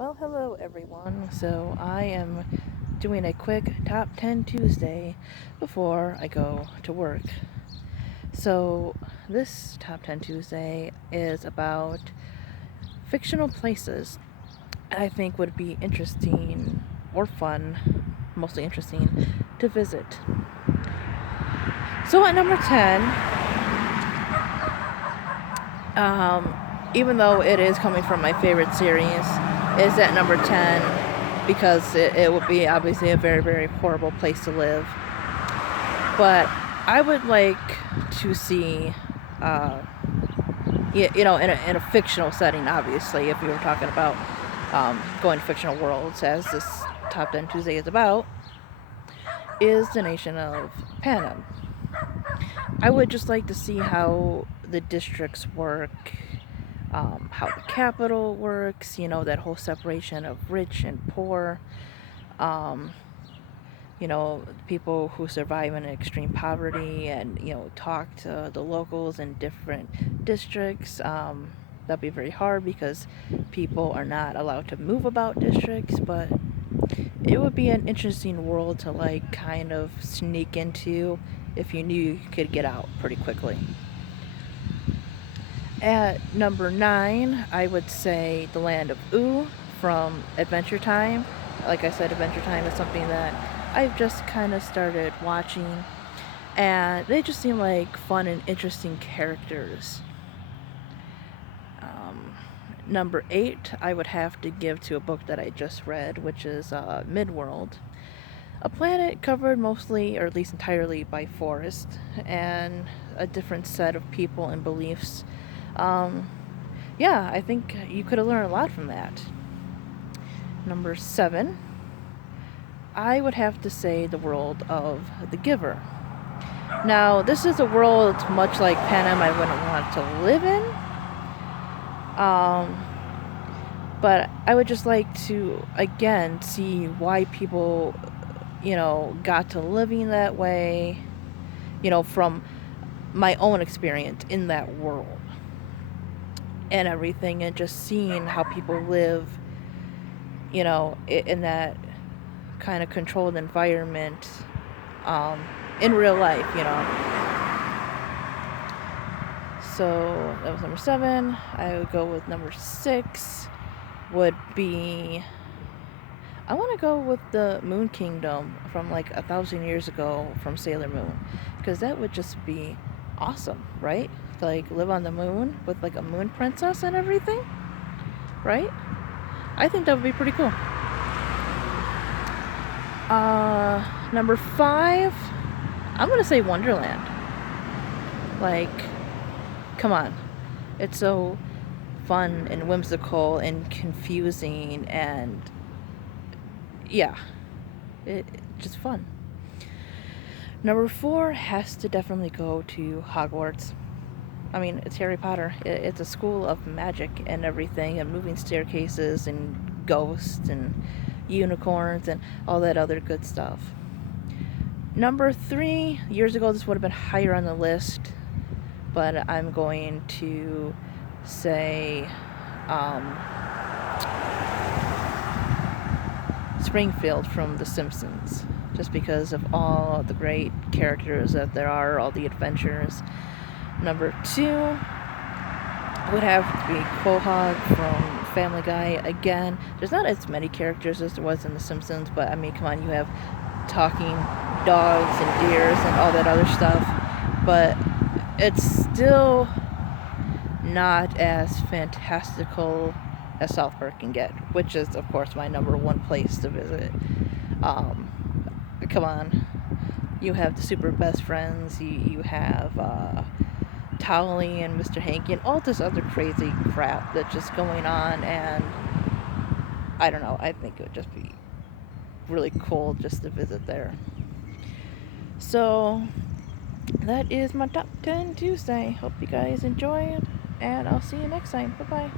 Well, hello everyone. So I am doing a quick top 10 Tuesday before I go to work. So this top 10 Tuesday is about fictional places I think would be interesting or fun, mostly interesting, to visit. So at number 10, um, even though it is coming from my favorite series, is at number 10 because it would be obviously a very, very horrible place to live. But I would like to see, uh, in a fictional setting, obviously, if we were talking about going to fictional worlds, as this Top 10 Tuesday is about, is the nation of Panem. I would just like to see how the districts work, how the capital works, that whole separation of rich and poor, um, people who survive in extreme poverty and, talk to the locals in different districts. That'd be very hard because people are not allowed to move about districts, but it would be an interesting world to, like, kind of sneak into if you knew you could get out pretty quickly. At number 9, I would say the land of Ooo from Adventure Time. Like I said, Adventure Time is something that I've just kind of started watching, and they just seem like fun and interesting characters. Number 8, I would have to give to a book that I just read, which is Midworld. A planet covered mostly, or at least entirely, by forest and a different set of people and beliefs. Um, yeah, I think you could have learned a lot from that. Number 7, I would have to say the world of The Giver. Now, this is a world much like Panem I wouldn't want to live in, but I would just like to, again, see why people, got to living that way, from my own experience in that world and everything, and just seeing how people live, in that kind of controlled environment, in real life. So that was number 7. I would go with number 6 would be, I want to go with the Moon Kingdom from like 1,000 years ago from Sailor Moon, because that would just be awesome, right? To, like, live on the moon with like a moon princess and everything, right? I think that would be pretty cool. Number 5, I'm gonna say Wonderland. Like, come on, it's so fun and whimsical and confusing, and yeah, it's just fun. Number 4 has to definitely go to Hogwarts. I mean, it's Harry Potter. It's a school of magic and everything, and moving staircases and ghosts and unicorns and all that other good stuff. Number 3, years ago this would have been higher on the list, but I'm going to say Springfield from The Simpsons, just because of all the great characters that there are, all the adventures. Number 2 would have to be Quahog from Family Guy. Again, there's not as many characters as there was in The Simpsons, but I mean, come on, you have talking dogs and deers and all that other stuff, but it's still not as fantastical as South Park can get, which is, of course, my number 1 place to visit. Come on, you have the super best friends, you have Tolly and Mr. Hanky and all this other crazy crap that's just going on, and I don't know, I think it would just be really cool just to visit there. So that is my top 10 Tuesday. Hope you guys enjoy it, and I'll see you next time. Bye bye.